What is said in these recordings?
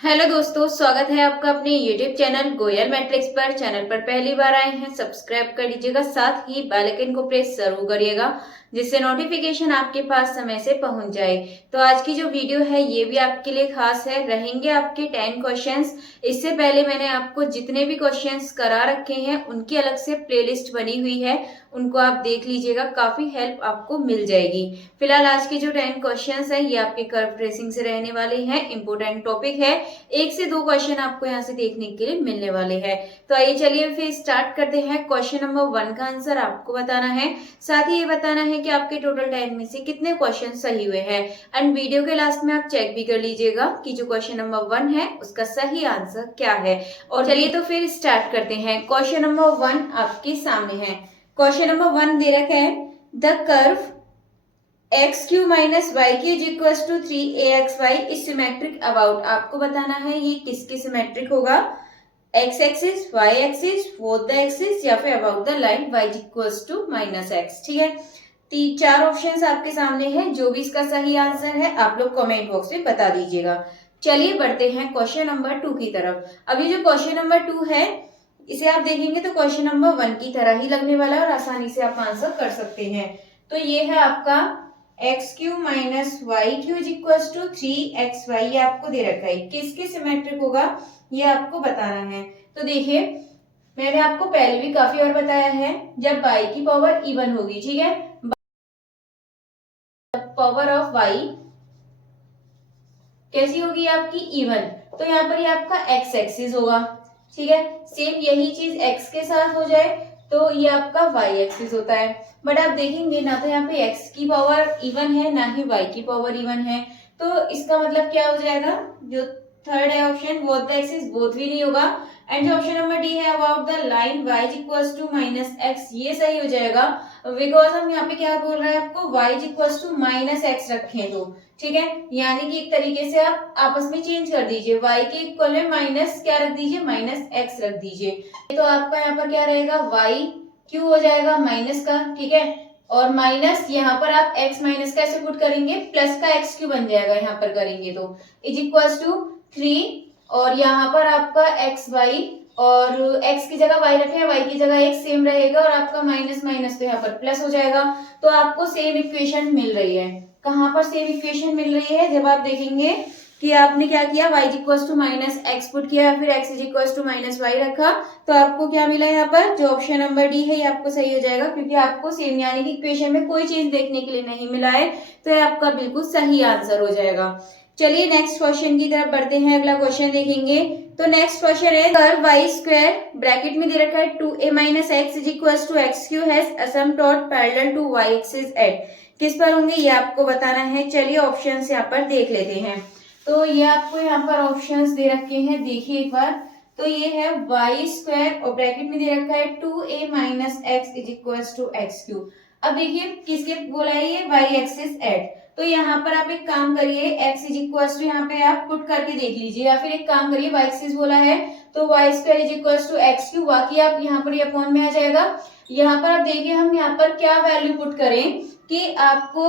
Hello दोस्तों, स्वागत है आपका अपने यूट्यूब चैनल गोयल मैट्रिक्स पर। चैनल पर पहली बार आए हैं, सब्सक्राइब कर लीजिएगा, साथ ही बेल आइकन को प्रेस जरूर करिएगा जिससे नोटिफिकेशन आपके पास समय से पहुंच जाए। तो आज की जो वीडियो है ये भी आपके लिए खास है, रहेंगे आपके 10 क्वेश्चंस। इससे पहले मैंने आपको जितने भी क्वेश्चंस करा रखे हैं उनकी अलग से प्लेलिस्ट बनी हुई है, उनको आप देख लीजिएगा, काफी हेल्प आपको मिल जाएगी। फिलहाल आज के जो 10 क्वेश्चंस हैं ये आपके कर्व ट्रेसिंग से रहने वाले हैं, इंपोर्टेंट टॉपिक है। 1 से 2 क्वेश्चन आपको यहाँ से देखने के लिए मिलने वाले हैं। तो आइए चलिए फिर स्टार्ट करते हैं। क्वेश्चन नंबर 1 का आंसर आपको बताना है, साथ ही ये बताना है कि आपके टोटल 10 में से कितने क्वेश्चन सही हुए हैं। एंड वीडियो के लास्ट में आप चेक भी कर लीजिएगा कि जो क्वेश्चन नंबर 1 है उसका सही आंसर क्या है। और चलिए तो फिर स्टार्ट करते हैं। क्वेश्चन नंबर 1 आपके सामने है। क्वेश्चन नंबर 1 दे रखा है, the curve x cube minus y cube is equal to 3axy is symmetric about. आपको बताना है ये किसके सिमेट्रिक होगा, x axis, y axis, both the axis, या फिर about the line y is equal to minus x. ठीक है, 4 ऑप्शंस आपके सामने हैं। जो भी इसका सही आंसर है आप लोग कमेंट बॉक्स में बता दीजिएगा। चलिए बढ़ते हैं क्वेश्चन नंबर 2 की तरफ। अभी जो क्वेश्चन नंबर 2 है इसे आप देखेंगे तो क्वेश्चन नंबर 1 की तरह ही लगने वाला है और आसानी से आप आंसर कर सकते हैं। तो ये है आपका x cube minus y cube is equal to 3xy, ये आपको दे रखा है। किसके सिमेट्रिक होगा ये आपको बताना है। तो देखिए, मैंने आपको पहले भी काफी बार बताया है, जब y की पावर इवन होगी, ठीक है, पावर ऑफ y कैसी होगी आपकी, इवन, तो यहाँ पर ये आपका x एक्सिस होगा। ठीक है, सेम यही चीज x के साथ हो जाए तो ये आपका y एक्सिस होता है। बट आप देखेंगे ना तो यहाँ पे x की पावर इवन है ना ही y की पावर इवन है, तो इसका मतलब क्या हो जाएगा, जो थर्ड है option both the axis, both भी नहीं होगा। एंड जो ऑप्शन नंबर डी है about the line y is equals to minus x, ये सही हो जाएगा। बिकॉज हम यहाँ पे क्या बोल रहे हैं आपको, y is equals to minus x रखें तो, ठीक है, यानी कि एक तरीके से आप आपस में चेंज कर दीजिए, y के इक्वल में माइनस क्या रख दीजिए, माइनस एक्स रख दीजिए। तो आपका यहाँ पर क्या रहेगा, y क्यू हो जाएगा माइनस का, ठीक है, और माइनस यहाँ पर आप x माइनस का ऐसे पुट करेंगे, प्लस का एक्स क्यू बन जाएगा यहाँ पर करेंगे तो, इज इक्वल टू 3, और यहाँ पर आपका एक्स वाई, और x की जगह y रखे हैं, y की जगह x सेम रहेगा, और आपका माइनस माइनस तो यहाँ पर प्लस हो जाएगा। तो आपको सेम इक्वेशन मिल रही है। कहाँ पर सेम इक्वेशन मिल रही है, जब आप देखेंगे कि आपने क्या किया, y is equal to minus x put किया या फिर x is equal to minus y रखा, तो आपको क्या मिला यहाँ पर, जो ऑप्शन नंबर डी है ये आपको सही हो जाएगा, क्योंकि आपको सेम यानी कि इक्वेशन में कोई चीज देखने के लिए नहीं मिला है, तो ये आपका बिल्कुल सही आंसर हो जाएगा। चलिए नेक्स्ट क्वेश्चन की तरफ बढ़ते हैं। अगला क्वेश्चन देखेंगे तो नेक्स्ट क्वेश्चन है, कर्व वाई स्क्वायर ब्रैकेट में दे रखा है 2a minus x is equal to x q has asymptote parallel to y axis at, किस पर होंगे ये आपको बताना है। चलिए ऑप्शंस यहाँ पर देख लेते हैं। तो ये आपको यहाँ पर ऑप्शंस दे रखे हैं, देखिए एक बार। तो ये है वाई स्क्वायर और ब्रैकेट में दे रखा है 2a minus x is equal to x cube. अब देखिए किसके बोला है, ये वाई एक्सिस एट। तो यहाँ पर आप एक काम करिए, x इज इक्वल टू यहाँ पे आप पुट करके देख लीजिए, या फिर एक काम करिए, y एक्सिस बोला है तो y square is equal to x cube, बाकी आप यहाँ पर ये अपॉन में आ जाएगा। यहाँ पर आप देखिए हम यहाँ पर क्या वैल्यू पुट करें कि आपको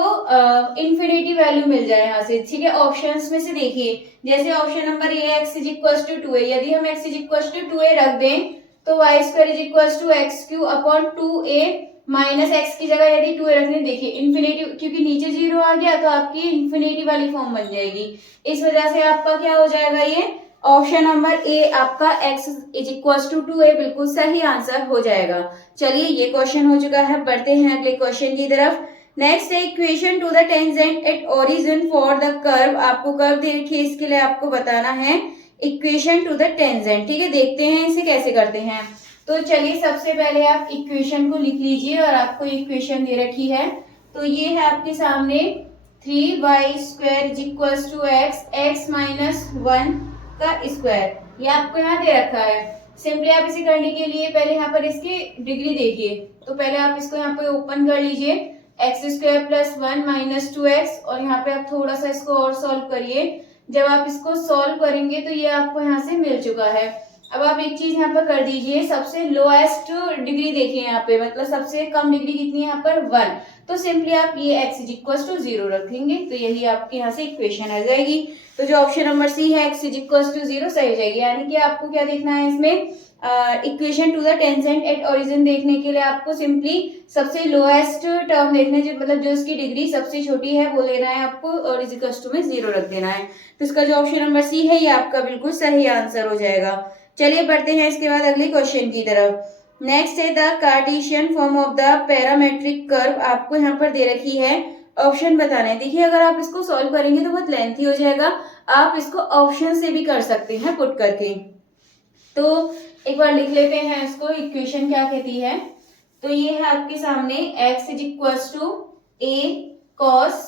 इन्फिनिटी वैल्यू मिल जाए यहाँ से, ठीक है। ऑप्शंस में से देखिए, जैसे option number A x is equal to 2a, यदि हम x is equal to 2a रख दें तो y square is equal to x cube upon 2a minus x की जगह यदि 2a रखने, देखिए इन्फिनिटी, क्योंकि नीचे 0 आ गया तो आपकी इन्फिनिटी वाली फॉर्म बन जाएगी। इस वजह से आपका क्या हो जाएगा, ये ऑप्शन नंबर ए आपका x is equal to 2a बिल्कुल सही आंसर हो जाएगा। चलिए ये क्वेश्चन हो चुका है, बढ़ते हैं अगले क्वेश्चन की तरफ। नेक्स्ट है equation two the tangent at origin for the curve. आपको कर्व दे रखी है, इसके लिए आपको बताना है इक्वेशन टू द टेंजेंट, ठीक है। देखते हैं इसे कैसे करते हैं। तो चलिए सबसे पहले आप इक्वेशन को लिख लीजिए, और आपको इक्वेशन दे रखी है तो ये है आपके सामने 3y square is equal to x minus 1 का स्क्वायर, ये आपको यहाँ दे रखा है। सिंपली आप इसे करने के लिए पहले यहाँ पर इसकी डिग्री देखिए, तो पहले आप इसको यहाँ पे ओपन कर लीजिए, x square plus 1 minus 2x, और यहाँ पे आप थोड़ा सा इसको और सॉल्व करिए। जब आप इसको सॉल्व करेंगे तो ये आपको यहाँ से मिल चुका है। अब आप एक चीज यहाँ पर कर दीजिए, सबसे लोएस्ट डिग्री देखिए यहाँ पे, मतलब सबसे कम डिग्री कितनी है यहाँ पर 1, तो सिंपली आप ये x इज इक्वल टू 0 रखेंगे, तो यही आपके यहाँ से इक्वेशन आ जाएगी। तो जो ऑप्शन नंबर सी है x इज इक्वल टू 0 सही हो जाएगी। यानी कि आपको क्या देखना है इसमें, equation two the tangent at origin देखने के लिए आपको सिंपली सबसे लोएस्ट टर्म देखना है, मतलब जो उसकी डिग्री सबसे छोटी है वो लेना है आपको, और इज इक्वल टू में 0 रख देना है। तो इसका जो ऑप्शन नंबर सी है ये आपका बिल्कुल सही आंसर हो जाएगा। चलिए बढ़ते हैं इसके बाद अगले क्वेश्चन की तरफ। नेक्स्ट है the cartesian form of the parametric curve, आपको यहाँ पर दे रखी है, ऑप्शन बताना है। देखिए अगर आप इसको सॉल्व करेंगे तो बहुत लेंथी हो जाएगा, आप इसको ऑप्शन से भी कर सकते हैं पुट करके। तो एक बार लिख लेते हैं इसको, इक्वेशन क्या कहती है। तो ये है आपके सामने x is equal to a cos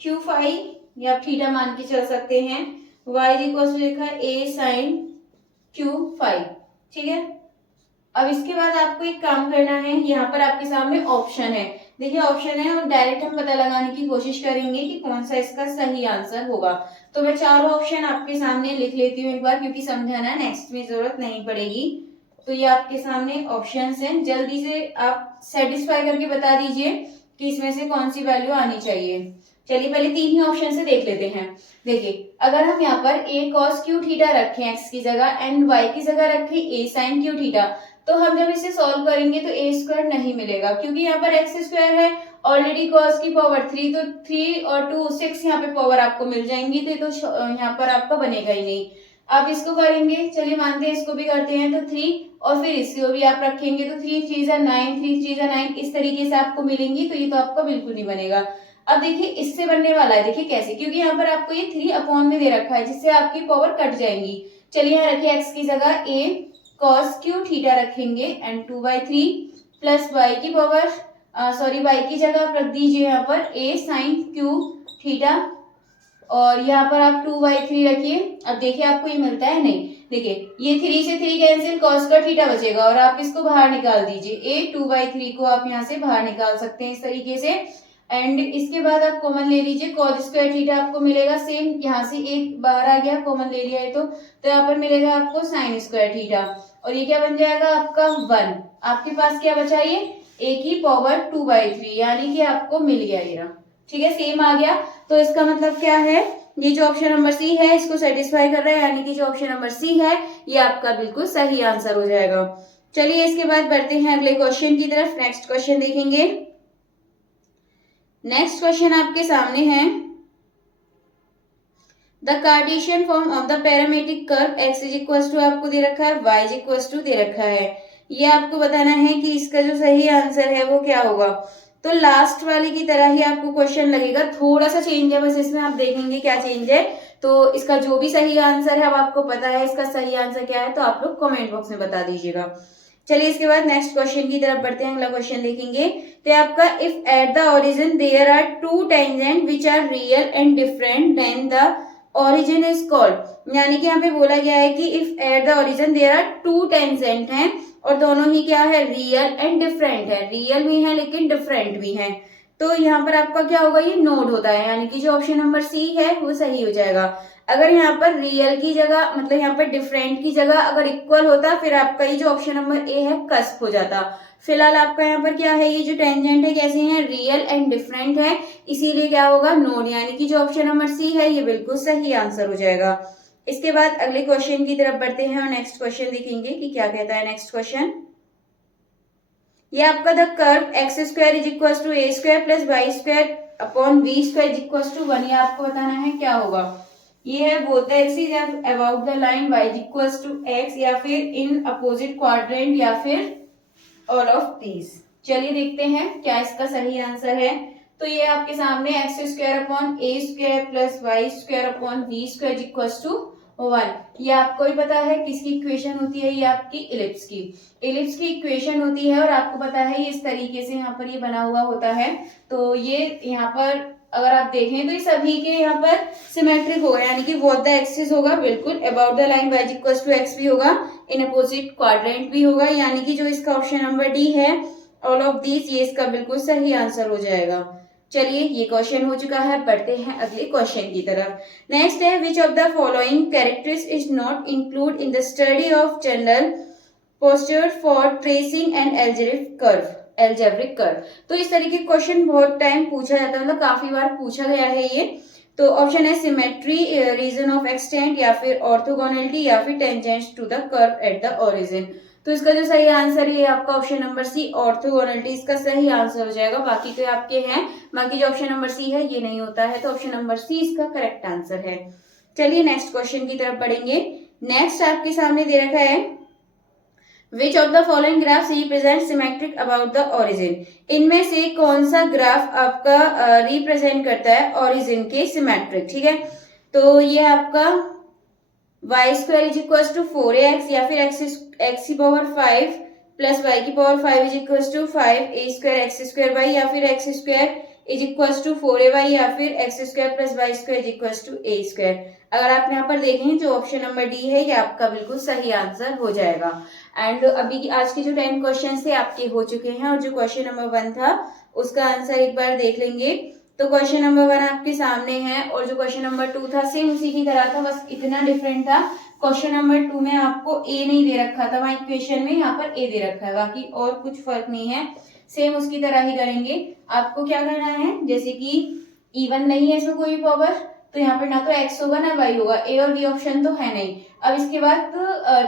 q phi, या आप थीटा मान के चल सकते हैं, y इज इक्वल टू लिखा है a sin q फाई, ठीक है। अब इसके बाद आपको एक काम करना है, यहाँ पर आपके सामने ऑप्शन है, देखिए ऑप्शन है, और डायरेक्ट हम पता लगाने की कोशिश करेंगे कि कौन सा इसका सही आंसर होगा। तो मैं चारों ऑप्शन आपके सामने लिख लेती हूँ एक बार, क्योंकि समझाना नेक्स्ट में जरूरत नहीं पड़ेगी। तो ये आपके सामने ऑप्शंस हैं, जल्दी से आप सेटिस्फाई करके बता दीजिए कि इसमें से कौन सी वैल्यू आनी चाहिए। चलिए पहले 3 ही ऑप्शन से देख लेते हैं। देखिए अगर हम यहाँ पर a cos q थीटा रखें x की जगह एंड y की जगह रखें a sin q थीटा, तो हम जब इसे सॉल्व करेंगे तो a स्क्वायर नहीं मिलेगा, क्योंकि यहाँ पर x स्क्वायर है ऑलरेडी, cos की पावर 3, तो 3 और 2 6 यहाँ पे पावर आपको मिल जाएंगी, तो यहाँ पर आपका बनेगा ही नहीं। आप इसको करेंगे, चलिए मानते हैं इसको भी करते हैं, तो 3 और फिर इसको भी आप रखेंगे तो 3 3 जा 9, 3 3 जा 9, इस तरीके से आपको मिलेंगी, तो ये तो आपका बिल्कुल नहीं बनेगा। अब देखिए इससे बनने वाला है, देखिए कैसे, क्योंकि यहाँ पर आपको ये 3 अपॉन में दे रखा है, जिससे आपकी पावर कट जाएंगी। चलिए यहाँ रखिए x की जगह a cos q थीटा रखेंगे एंड 2/3 प्लस y की पावर y की जगह आप रख दीजिए यहाँ पर a sin q थीटा, और यहाँ पर आप 2/3 रखिए। अब देखिए आपको ये मिलता है नहीं, देखिए ये 3 से 3 कैंसिल, cos का थीटा बचेगा, और आप इसको बाहर निकाल दीजिए, a 2/3 को आप यहाँ से बाहर निकाल सकते हैं इस तरीके से। एंड इसके बाद आप कॉमन ले लीजिए, cos स्क्वायर थीटा आपको मिलेगा, सेम यहाँ से एक बाहर आ गया, कॉमन ले लिया है तो यहाँ पर मिलेगा आपको sin स्क्वायर थीटा, और ये क्या बन जाएगा आपका 1। आपके पास क्या बचा, ये a की पावर 2/3, यानी कि आपको मिल गया ये, ठीक है, सेम आ गया। तो इसका मतलब क्या है, ये जो ऑप्शन नंबर सी है इसको सेटिस्फाई कर रहा है, यानी कि जो ऑप्शन नंबर सी है ये आपका बिल्कुल सही आंसर हो जाएगा। चलिए इसके बाद बढ़ते हैं अगले क्वेश्चन की तरफ। नेक्स्ट क्वेश्चन देखेंगे। नेक्स्ट क्वेश्चन आपके सामने है, the cartesian form of the parametric curve x is equal to आपको दे रखा है, y इज इक्वल टू दे रखा है। ये आपको बताना है कि इसका जो सही आंसर है वो क्या होगा। तो लास्ट वाले की तरह ही आपको क्वेश्चन लगेगा, थोड़ा सा चेंज है बस इसमें, आप देखेंगे क्या चेंज है। तो इसका जो भी सही आंसर है, अब आपको पता है इसका सही आंसर क्या है, तो आप लोग कमेंट बॉक्स में बता दीजिएगा। चलिए इसके बाद नेक्स्ट क्वेश्चन की तरफ बढ़ते हैं, अगला क्वेश्चन देखेंगे। तो आपका if at the origin there are 2 tangent which are real and different then the origin is called, यानी कि यहाँ पे बोला गया है कि if at the origin there are 2 tangent हैं और दोनों ही क्या है, रियल एंड डिफरेंट है, रियल भी है लेकिन डिफरेंट भी है। तो यहाँ पर आपका क्या होगा, ये नोड होता है, यानी कि जो ऑप्शन नंबर सी है वो सही हो जाएगा। अगर यहाँ पर रियल की जगह, मतलब यहाँ पर डिफरेंट की जगह अगर इक्वल होता, फिर आपका ये जो ऑप्शन नंबर ए है कस्प हो जाता। फिलहाल आपका यहाँ पर क्या है, ये जो टेंजेंट है कैसे हैं, रियल एंड डिफरेंट है, इसीलिए क्या होगा, नोड, यानी कि जो ऑप्शन नंबर सी है ये बिल्कुल सही आंसर हो जाएगा। इसके बाद अगले क्वेश्चन की तरफ बढ़ते हैं और नेक्स्ट क्वेश्चन देखेंगे कि क्या कहता है नेक्स्ट क्वेश्चन। ये आपका the curve x square is equal to a square plus y square upon v square is equal to 1, ये आपको बताना है क्या होगा। ये है both the axis about the line y is equal to x, या फिर इन अपोजिट क्वाड्रेंट, या फिर ऑल ऑफ दीज। चलिए देखते हैं क्या इसका सही आंसर है। तो ये आपके सामने x square upon a square plus y square upon v square is equal to 1, ये आपको ही पता है किसकी इक्वेशन होती है, ये आपकी इलिप्स की इक्वेशन होती है, और आपको पता है ये इस तरीके से यहाँ पर ये बना हुआ होता है। तो ये यहाँ पर अगर आप देखें तो ये सभी के यहाँ पर सिमेट्रिक होगा, यानी कि बोथ द एक्सिस होगा बिल्कुल, about the line y equal to x भी होगा, इन अपोजिट क्वाड्रेंट भी होगा, यानी कि जो इसका ऑप्शन नंबर डी है ऑल ऑफ दीज, ये इसका बिल्कुल सही आंसर हो जाएगा। चलिए ये क्वेश्चन हो चुका है, बढ़ते हैं अगले क्वेश्चन की तरफ। नेक्स्ट है, which of the following characters is not include in the study of general poster for tracing and algebraic curve. तो इस तरीके के क्वेश्चन बहुत टाइम पूछा जाता है, मतलब काफी बार पूछा गया है ये। तो ऑप्शन है सिमेट्री, रीजन ऑफ एक्सटेंट, या फिर ऑर्थोगोनलिटी, या फिर tangents to the curve at the origin. तो इसका जो सही आंसर है आपका ऑप्शन नंबर सी, ऑर्थोगोनलिटी इसका सही आंसर हो जाएगा। बाकी तो आपके हैं, बाकी जो ऑप्शन नंबर सी है ये नहीं होता है, तो ऑप्शन नंबर सी इसका करेक्ट आंसर है। चलिए नेक्स्ट क्वेश्चन की तरफ बढ़ेंगे। नेक्स्ट आपके सामने दे रखा है, which of the following graphs represent symmetric about the origin. इनमें से कौन सा ग्राफ आपका रिप्रेजेंट करता है ओरिजिन के सिमेट्रिक, ठीक है। तो ये आपका y square is equal to 4ax, या फिर एक्स की पावर 5 प्लस वाई की power 5 is equal to 5a square x square y, या फिर x square is equal to 4ay, या फिर x square plus y square is equal to a square. अगर आप यहाँ पर देखें जो ऑप्शन नंबर डी है ये आपका बिल्कुल सही आंसर हो जाएगा। एंड अभी आज के जो 10 क्वेश्चन थे आपके हो चुके हैं, और जो क्वेश्चन नंबर 1 था उसका आंसर एक बार देख लेंगे। तो क्वेश्चन नंबर 1 आपके सामने है, और जो क्वेश्चन नंबर 2 था सेम उसी की तरह था, बस इतना डिफरेंट था। क्वेश्चन नंबर 2 में आपको ए नहीं दे रखा था, वहां इक्वेशन में यहाँ पर ए दे रखा है, बाकी और कुछ फर्क नहीं है, सेम उसकी तरह ही करेंगे। आपको क्या करना है, जैसे कि इवन नहीं है इसमें कोई भी पावर, तो यहाँ पर ना तो x होगा ना y होगा, ए और बी ऑप्शन तो है नहीं। अब इसके बाद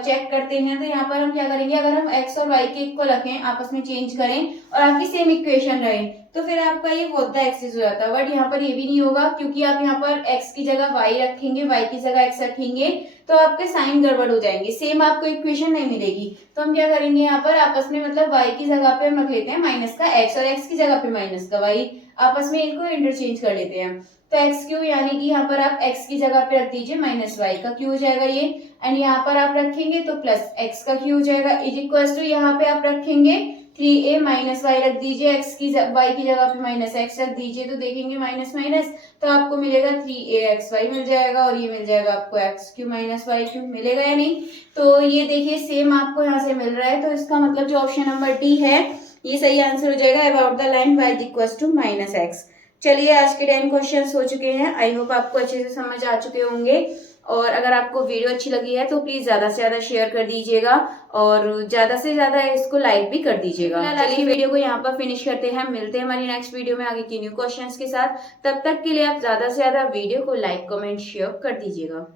चेक करते हैं, तो यहाँ पर हम क्या करेंगे, अगर हम x और y के इक्वल रखें, आपस में चेंज करें और आपकी सेम इक्वेशन रहे, तो फिर आपका ये बोथ द एक्सिस हो जाता है। बट यहाँ पर ये भी नहीं होगा, क्योंकि आप यहाँ पर x की जगह y रखेंगे, y की जगह x रखेंगे, तो आपके साइन गड़बड़ हो जाएंगे, सेम आपको इक्वेशन नहीं मिलेगी। तो हम क्या करेंगे, यहाँ पर आपस में मतलब y की जगह पे हम रख लेते हैं माइनस का x, और x की जगह पे माइनस का y, आपस में इनको इंटरचेंज कर लेते हैं। तो एक्स क्यू, यानी कि यहाँ पर आप x की जगह पे रख दीजिए माइनस वाई का क्यू हो जाएगा ये, एंड यहाँ पर आप रखेंगे तो प्लस x का क्यू हो जाएगा, इज इक्वल टू यहाँ पे आप रखेंगे 3a माइनस वाई रख दीजिए, x की y की जगह पे माइनस x रख दीजिए, तो देखेंगे माइनस माइनस, तो आपको मिलेगा 3axy मिल जाएगा, और ये मिल जाएगा आपको x cube minus y cube, मिलेगा या नहीं। तो ये देखिए सेम आपको यहाँ से मिल रहा है, तो इसका मतलब जो ऑप्शन नंबर डी है ये सही आंसर हो जाएगा, about the line y is equal to minus x. चलिए आज के 10 क्वेश्चंस हो चुके हैं, आई होप आपको अच्छे से समझ आ चुके होंगे। और अगर आपको वीडियो अच्छी लगी है तो प्लीज ज्यादा से ज्यादा शेयर कर दीजिएगा, और ज्यादा से ज्यादा इसको लाइक भी कर दीजिएगा। चलिए वीडियो को यहाँ पर फिनिश करते हैं, मिलते हैं हमारी नेक्स्ट वीडियो में आगे की न्यू क्वेश्चंस के साथ। तब तक के लिए आप ज्यादा से ज्यादा वीडियो को लाइक कमेंट शेयर कर दीजिएगा।